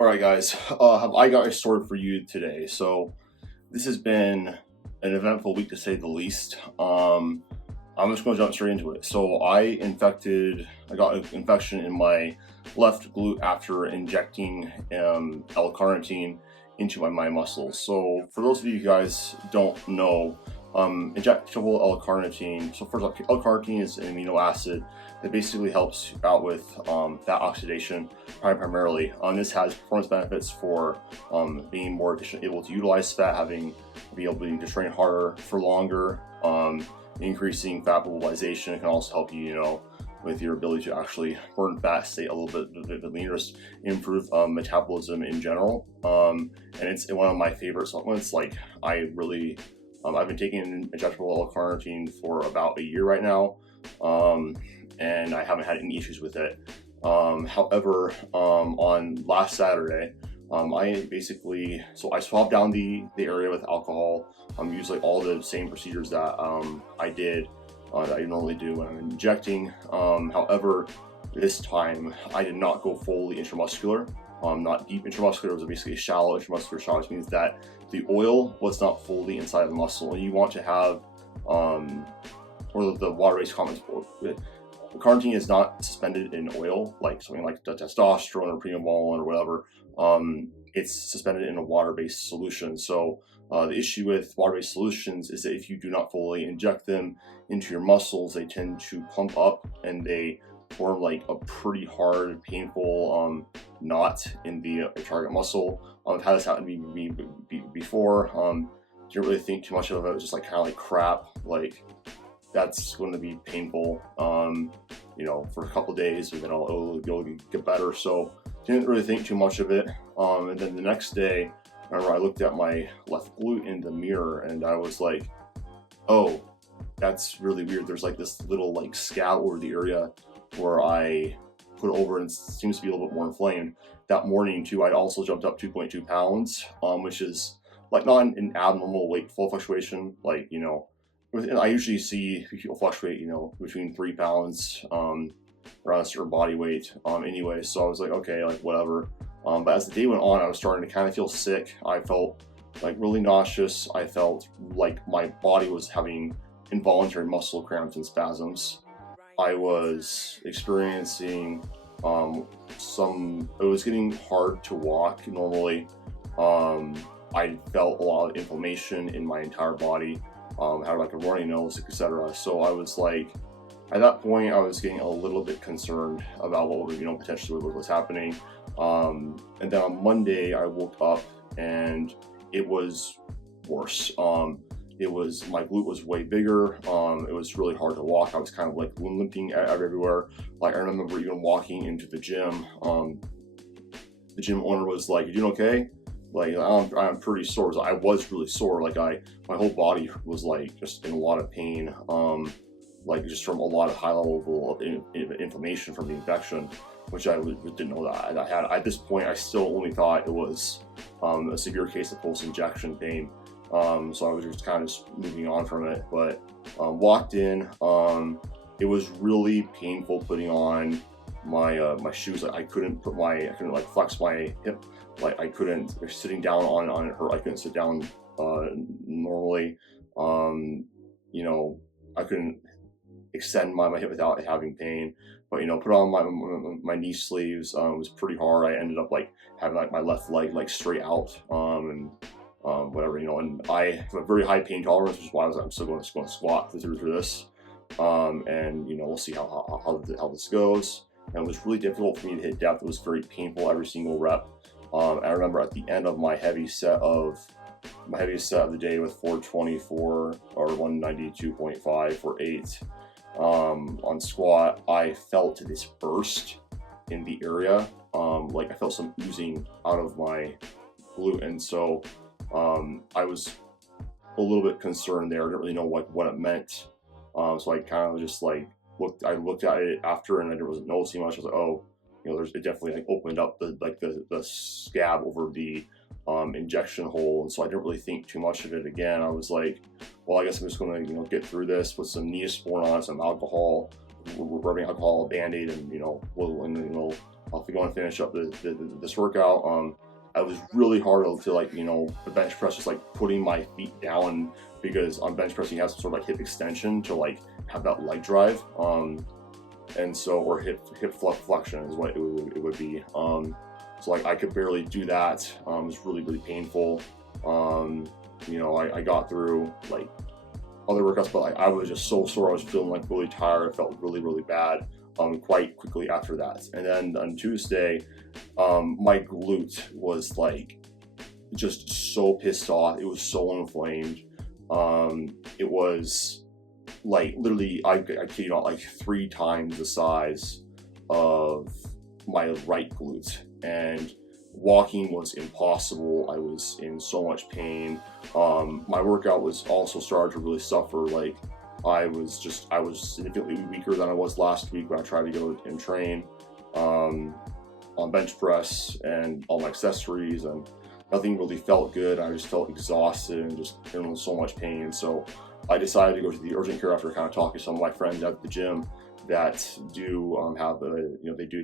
Alright guys, I got a story for you today. So this has been an eventful week to say the least. I'm just going to jump straight into it. So I got an infection in my left glute after injecting L-Carnitine into my muscles. So for those of you guys don't know, injectable L-Carnitine. So first off, L-Carnitine is an amino acid that basically helps out with fat oxidation primarily. This has performance benefits for being more efficient, able to utilize fat, be able to train harder for longer, increasing fat mobilization. It can also help you, with your ability to actually burn fat, stay a little bit leaner, improve metabolism in general. And it's one of my favorite supplements. Like I've been taking injectable L-Carnitine for about a year right now, and I haven't had any issues with it. However, on last Saturday, I swabbed down the area with alcohol. Used like all the same procedures that I did that I normally do when I'm injecting. However, this time I did not go fully intramuscular. Not deep intramuscular. It was basically a shallow intramuscular shot, which means that the oil was not fully inside the muscle. And you want to have, or the water-based comments, carnitine is not suspended in oil, like something like the testosterone or primobolan or whatever. It's suspended in a water-based solution. So the issue with water-based solutions is that if you do not fully inject them into your muscles, they tend to pump up and they form like a pretty hard, painful knot in the target muscle. I've had this happen to me before. Didn't really think too much of it. It was just like kind of like crap. Like that's going to be painful, for a couple of days, and then it'll get better. So didn't really think too much of it. And then the next day, I remember I looked at my left glute in the mirror, and I was like, "Oh, that's really weird." There's like this little like scab over the area where I put it over, and it seems to be a little bit more inflamed. That morning too, I also jumped up 2.2 pounds, which is like not an abnormal weight fluctuation. Like, I usually see people fluctuate, between 3 pounds around a certain body weight. Anyway, so I was like, okay, like whatever. But as the day went on, I was starting to kind of feel sick. I felt like really nauseous. I felt like my body was having involuntary muscle cramps and spasms. I was experiencing it was getting hard to walk normally. I felt a lot of inflammation in my entire body, had like a runny nose, etc. So I was like, at that point, I was getting a little bit concerned about what potentially what was happening. And then on Monday, I woke up and it was worse. My glute was way bigger. It was really hard to walk. I was kind of like limping everywhere. Like I remember even walking into the gym. The gym owner was like, "You doing okay?" Like I'm pretty sore. So I was really sore. Like my whole body was like just in a lot of pain. Like just from a lot of high level of inflammation from the infection, which I didn't know that I had. At this point, I still only thought it was a severe case of post-injection pain. So I was just kind of moving on from it. But walked in. It was really painful putting on my shoes. Like I couldn't like flex my hip. Like I couldn't. Sitting down on it hurt. I couldn't sit down normally. I couldn't extend my hip without having pain. But put on my knee sleeves. It was pretty hard. I ended up like having like my left leg like straight out. And whatever, and I have a very high pain tolerance, which is why I'm still going to squat through this. And we'll see how this goes. And it was really difficult for me to hit depth. It was very painful every single rep. I remember at the end of my heaviest set of the day with 424 or 192.5 for 8 on squat, I felt this burst in the area. Like I felt some oozing out of my glute, and so I was a little bit concerned there. I didn't really know what it meant. So I kind of just like looked at it after, and I wasn't noticing much. I was like, oh, it definitely like opened up the scab over the injection hole, and so I didn't really think too much of it again. I was like, well, I guess I'm just going to get through this, put some Neosporin on, some alcohol, rubbing alcohol, Band-Aid, and if we go and finish up this workout. I was really hard to like, the bench press, just like putting my feet down, because on bench pressing you have some sort of like hip extension to like have that leg drive. And so, or hip flexion is what it would be. So like I could barely do that. It was really painful. I got through like other workouts, but like I was just so sore. I was feeling like really tired. I felt really bad quite quickly after that. And then on Tuesday, my glute was like just so pissed off. It was so inflamed. It was like literally, I kid you not, like 3 times the size of my right glute, and walking was impossible. I was in so much pain. My workout was also started to really suffer. Like I was significantly weaker than I was last week when I tried to go and train on bench press and all my accessories, and nothing really felt good. I just felt exhausted and just in so much pain. So I decided to go to the urgent care after kind of talking to some of my friends at the gym that do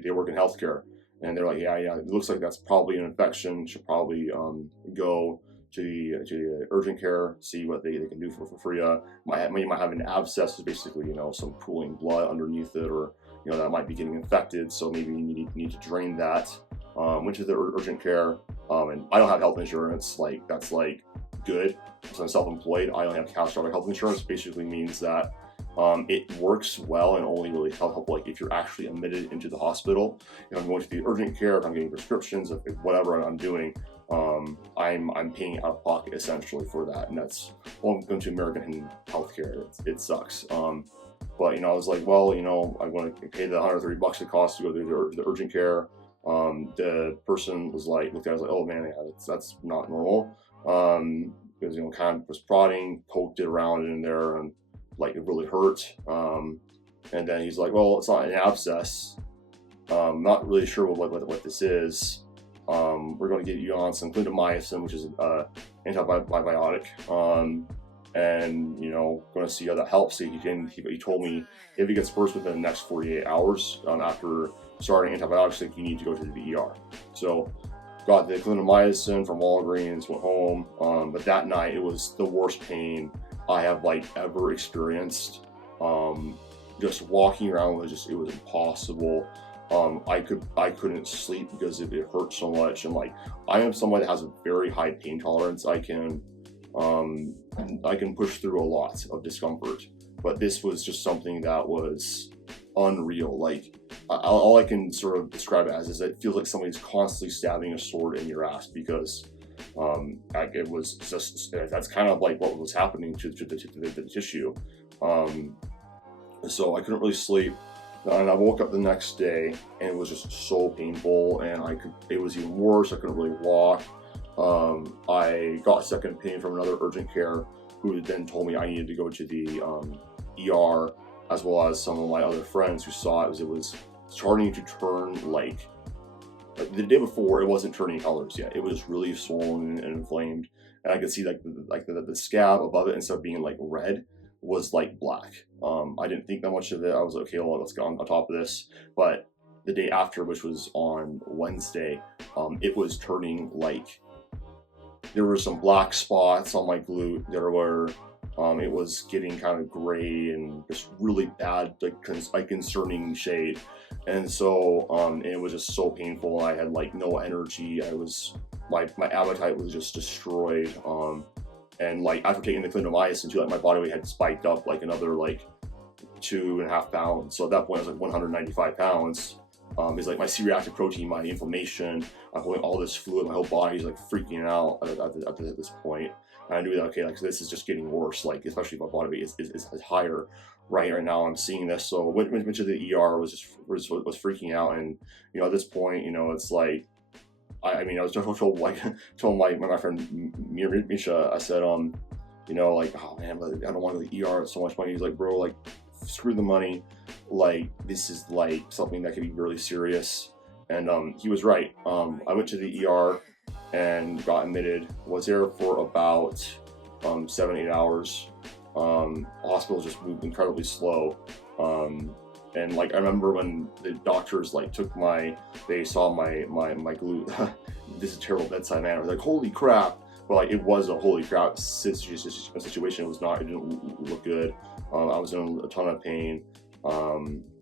they work in healthcare, and they're like, yeah, it looks like that's probably an infection. You should probably go to the urgent care, see what they can do for you. You might have an abscess, is basically some pooling blood underneath it, or that might be getting infected. So maybe you need to drain that. Went to the urgent care, and I don't have health insurance. Like that's like good. So I'm self-employed. I only have catastrophic health insurance. Basically means that it works well and only really help like if you're actually admitted into the hospital. If I'm going to the urgent care, if I'm getting prescriptions, if whatever I'm doing, I'm paying out of pocket essentially for that, and that's going to American healthcare. It sucks. But I was like, well, I'm going to pay the $130 it costs to go to the urgent care. The person was like, looked at it, was like, oh man, yeah, that's not normal. Because kind of was prodding, poked it around in there, and like it really hurt. And then he's like, well, it's not an abscess. Not really sure what this is. We're going to get you on some clindamycin, which is an antibiotic, and going to see how that helps. So he told me if he gets worse within the next 48 hours after starting antibiotics, you need to go to the ER. So got the clindamycin from Walgreens, went home, but that night it was the worst pain I have like ever experienced. Just walking around it was impossible. I couldn't sleep because it hurt so much, and like I am someone that has a very high pain tolerance. I can push through a lot of discomfort, but this was just something that was unreal. Like all I can sort of describe it as is it feels like somebody's constantly stabbing a sword in your ass, because it was just, that's kind of like what was happening to the tissue. So I couldn't really sleep, and I woke up the next day and it was just so painful, and it was even worse. I couldn't really walk. I got a second opinion from another urgent care, who then told me I needed to go to the ER, as well as some of my other friends who saw it. It was starting to turn like the day before. It wasn't turning colors yet. It was really swollen and inflamed, and I could see like the scab above it, instead of being like red, was like black. I didn't think that much of it. I was like, okay, well, let's get on top of this. But the day after, which was on Wednesday, it was turning like, there were some black spots on my glute. It was getting kind of gray and just really bad, like concerning shade. And so, it was just so painful. I had like no energy. My appetite was just destroyed. And like after taking the clindamycin too, like my body weight had spiked up like another like 2.5 pounds. So at that point I was like 195 pounds. It's like my C-reactive protein, my inflammation, I'm holding all this fluid, my whole body's like freaking out at this point. And I knew that, okay, like this is just getting worse, like especially if my body weight is higher right now. I'm seeing this. So went to the ER, was freaking out. And at this point, it's like, I was just told my friend Misha, I said, like, oh man, I don't want to go to the ER, it's so much money. He's like, bro, like, screw the money, like this is like something that could be really serious. And he was right. I went to the ER and got admitted. Was there for about 7-8 hours. Hospitals just moved incredibly slow. And like I remember when the doctors like they saw my glute. This is a terrible bedside manner. Like, holy crap! But like it was a holy crap situation. It was not. It didn't look good. I was in a ton of pain.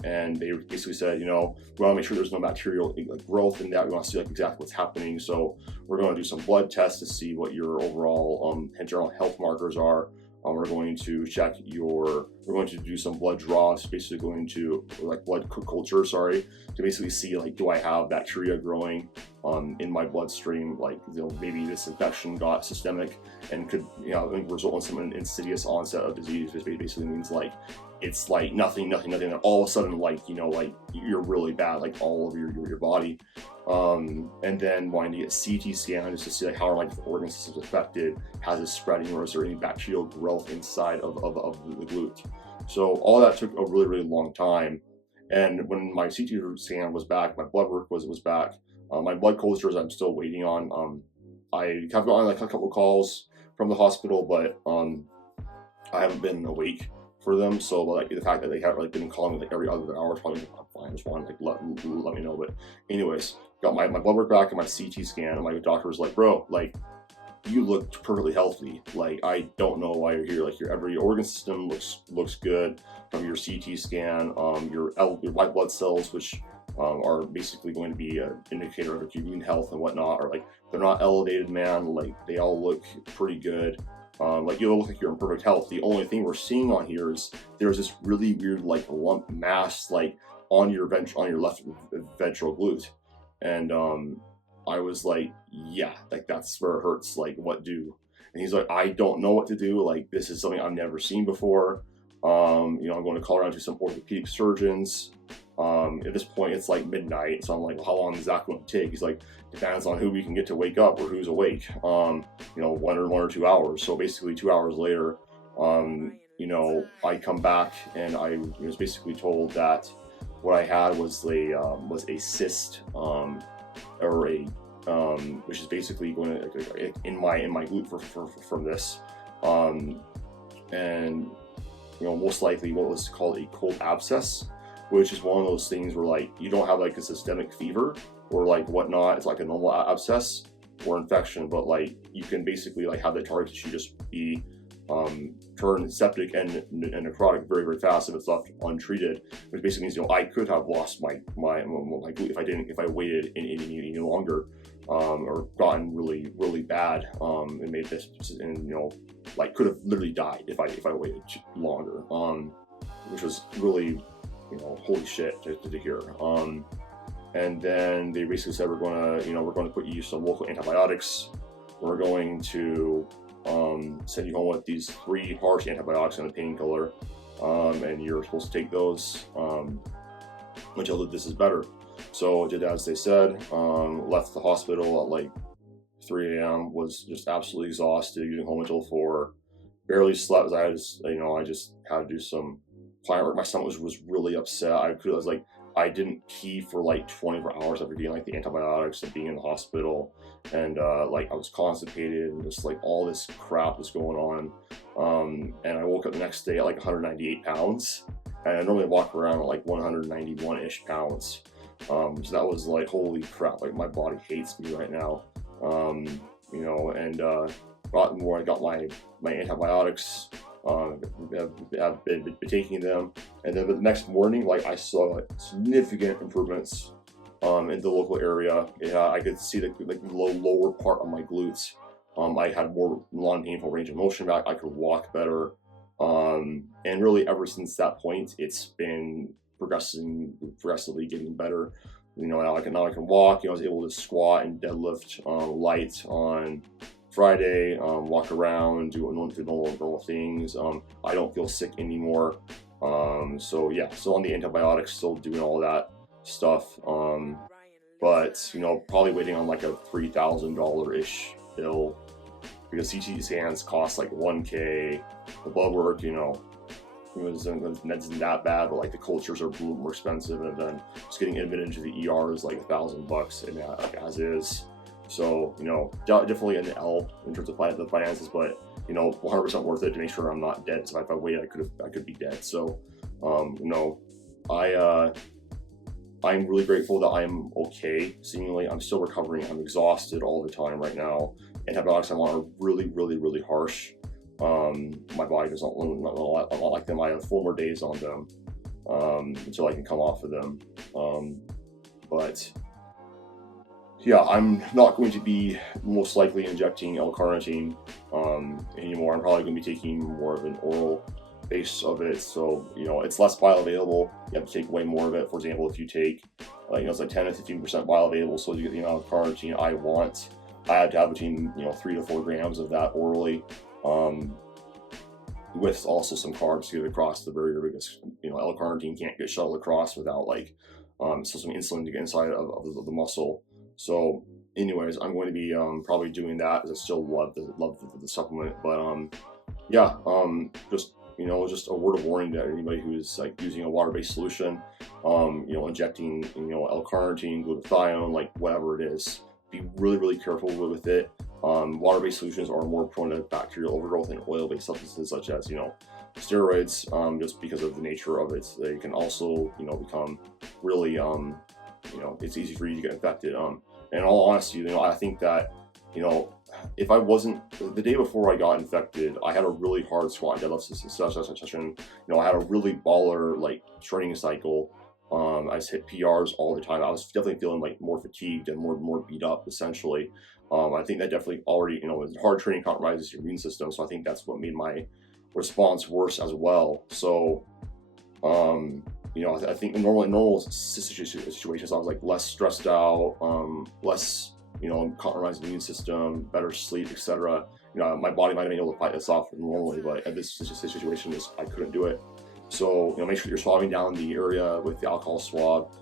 And they basically said, we want to make sure there's no bacterial like growth in that. We want to see like exactly what's happening. So we're going to do some blood tests to see what your overall general health markers are. We're going to we're going to do some blood draws, basically going to like blood culture, to basically see like, do I have bacteria growing in my bloodstream? Like, maybe this infection got systemic and could, result in some insidious onset of disease, which basically means like, it's like nothing, and all of a sudden, like, like you're really bad, like all over your body. And then wanting to get CT scan just to see like how are like the organ systems affected, has it spreading, or is there any bacterial growth inside of the glute? So all that took a really long time. And when my CT scan was back, my blood work was back. My blood cultures I'm still waiting on. I have gotten like a couple of calls from the hospital, but I haven't been awake for them. So like the fact that they haven't like been calling me like every other hour is probably fine. I just want to like let me know. But anyways, got my blood work back and my CT scan, and my doctor was like, bro, like you look perfectly healthy. Like, I don't know why you're here. Like your every organ system looks good from your CT scan. Your white blood cells, which are basically going to be an indicator of your immune health and whatnot, or like they're not elevated, man. Like they all look pretty good. Like you look like you're in perfect health. The only thing we're seeing on here is there's this really weird like lump mass like on your left ventral glute, and I was like, yeah, like that's where it hurts. Like, what do? And he's like, I don't know what to do. Like, this is something I've never seen before. I'm going to call around to some orthopedic surgeons. At this point, it's like midnight, so I'm like, well, how long is that going to take? He's like, depends on who we can get to wake up or who's awake. 1 or 2 hours. So basically, 2 hours later, I come back and I was basically told that what I had was a cyst, or a which is basically going to in my glute from this, and most likely what was called a cold abscess, which is one of those things where like you don't have like a systemic fever or like whatnot. It's like a normal abscess or infection, but like you can basically like have the target tissue just be turn septic and necrotic very fast if it's left untreated, which basically means I could have lost my glute if I waited any longer, or gotten really bad, and made this, and like could have literally died if I waited longer, which was really holy shit to hear. And then they basically said we're going to put you some local antibiotics. We're going to send you home with these 3 harsh antibiotics and a painkiller, and you're supposed to take those until this is better. So I did as they said. Left the hospital at like 3 a.m. Was just absolutely exhausted, getting home until 4. Barely slept, as I just had to do some client work. My stomach was really upset. I didn't pee for like 24 hours after getting like the antibiotics and being in the hospital, and like I was constipated and just like all this crap was going on. And I woke up the next day at like 198 pounds, and I normally walk around at like 191-ish pounds. So that was like, holy crap, like my body hates me right now. And I got my antibiotics. I've been taking them, and then the next morning, like I saw significant improvements in the local area. I could see the lower part of my glutes. I had more non-painful range of motion back. I could walk better, and really ever since that point, it's been progressively getting better. Now I can walk. I was able to squat and deadlift light on Friday, walk around, do normal things. I don't feel sick anymore. So yeah, still on the antibiotics, still doing all that stuff. But probably waiting on like a $3,000-ish bill, because CT scans cost like $1K. The blood work, it wasn't that bad, but like the cultures are a little more expensive, and then just getting admitted into the ER is like $1,000, and like as is. So definitely an L in terms of the finances, but 100% worth it to make sure I'm not dead. So if I wait, I could be dead. So I'm really grateful that I'm okay. Seemingly, I'm still recovering. I'm exhausted all the time right now. Antibiotics I'm on are really, really, really harsh. My body doesn't not like them. I have 4 more days on them until I can come off of them. But yeah, I'm not going to be most likely injecting L-Carnitine anymore. I'm probably going to be taking more of an oral base of it, so it's less bioavailable. You have to take way more of it. For example, if you take it's like 10 to 15% bioavailable, so to get the amount of carnitine I want, I have to have between 3 to 4 grams of that orally, with also some carbs to get across the barrier, because L-Carnitine can't get shuttled across without so some insulin to get inside of the muscle. So anyways, I'm going to be probably doing that, because I still love the supplement. But yeah, just a word of warning to anybody who's using a water-based solution, injecting L-Carnitine, glutathione, whatever it is. Be really, really careful with it. Water-based solutions are more prone to bacterial overgrowth than oil-based substances such as steroids, just because of the nature of it. They can also become really it's easy for you to get infected. In all honesty, I think that if I wasn't, the day before I got infected, I had a really hard squat and deadlift session. I had a really baller training cycle. I just hit PRs all the time. I was definitely feeling more fatigued and more beat up, essentially. I think that definitely already, hard training compromises your immune system. So I think that's what made my response worse as well. So, I think in normal situations, I was less stressed out, less, compromised immune system, better sleep, etc. My body might have been able to fight this off normally, but at this situation, I couldn't do it. So, make sure you're swabbing down the area with the alcohol swab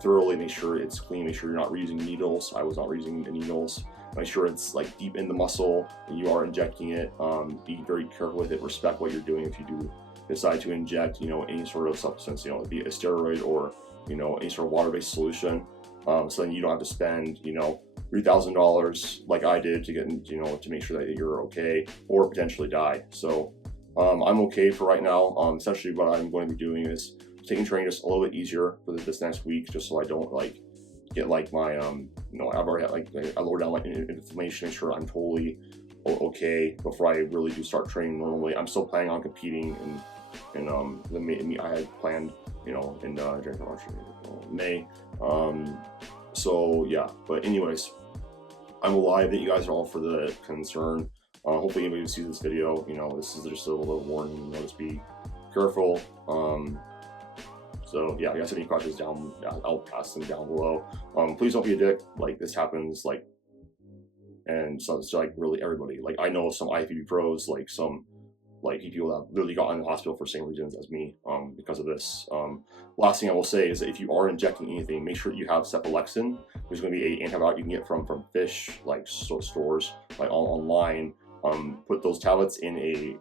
thoroughly. Make sure it's clean. Make sure you're not reusing needles. I was not reusing the needles. Make sure it's deep in the muscle and you are injecting it. Be very careful with it. Respect what you're doing if you do decide to inject, any sort of substance, be it a steroid or, any sort of water-based solution. So then you don't have to spend, $3,000 like I did to get, to make sure that you're okay, or potentially die. So I'm okay for right now. Essentially what I'm going to be doing is taking training just a little bit easier for this next week, just so I don't get my I've already had I lower down inflammation, make sure I'm totally okay before I really do start training normally. I'm still planning on competing in the meet I had planned, in January, March, May. So yeah, but anyways, I'm alive. That you guys are all for the concern. Hopefully anybody who sees this video, this is just a little warning, just be careful. So yeah, if you guys have any questions down, I'll pass them down below. Please don't be a dick. This happens, and so it's really everybody. I know some IFBB pros, some people that literally got in the hospital for the same reasons as me, because of this. Last thing I will say is that if you are injecting anything, make sure you have cephalexin. There's going to be an antibiotic you can get from fish, stores, online. Put those tablets in a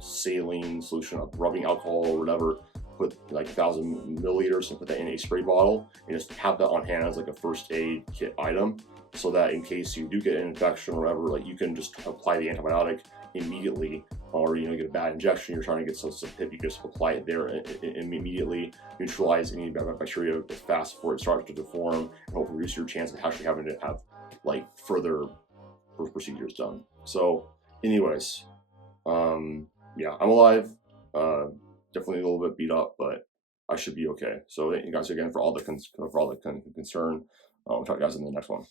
saline solution of rubbing alcohol or whatever. Put 1,000 milliliters and put that in a spray bottle, and just have that on hand as a first aid kit item, so that in case you do get an infection or whatever, you can just apply the antibiotic immediately. Or get a bad injection, you're trying to get some PIP, you just apply it there immediately, neutralize any bacteria fast before it starts to deform, and hopefully reduce your chance of actually having to have further procedures done. So anyways, yeah, I'm alive. Definitely a little bit beat up, but I should be okay. So thank you guys again for all the concern. We'll talk to you guys in the next one.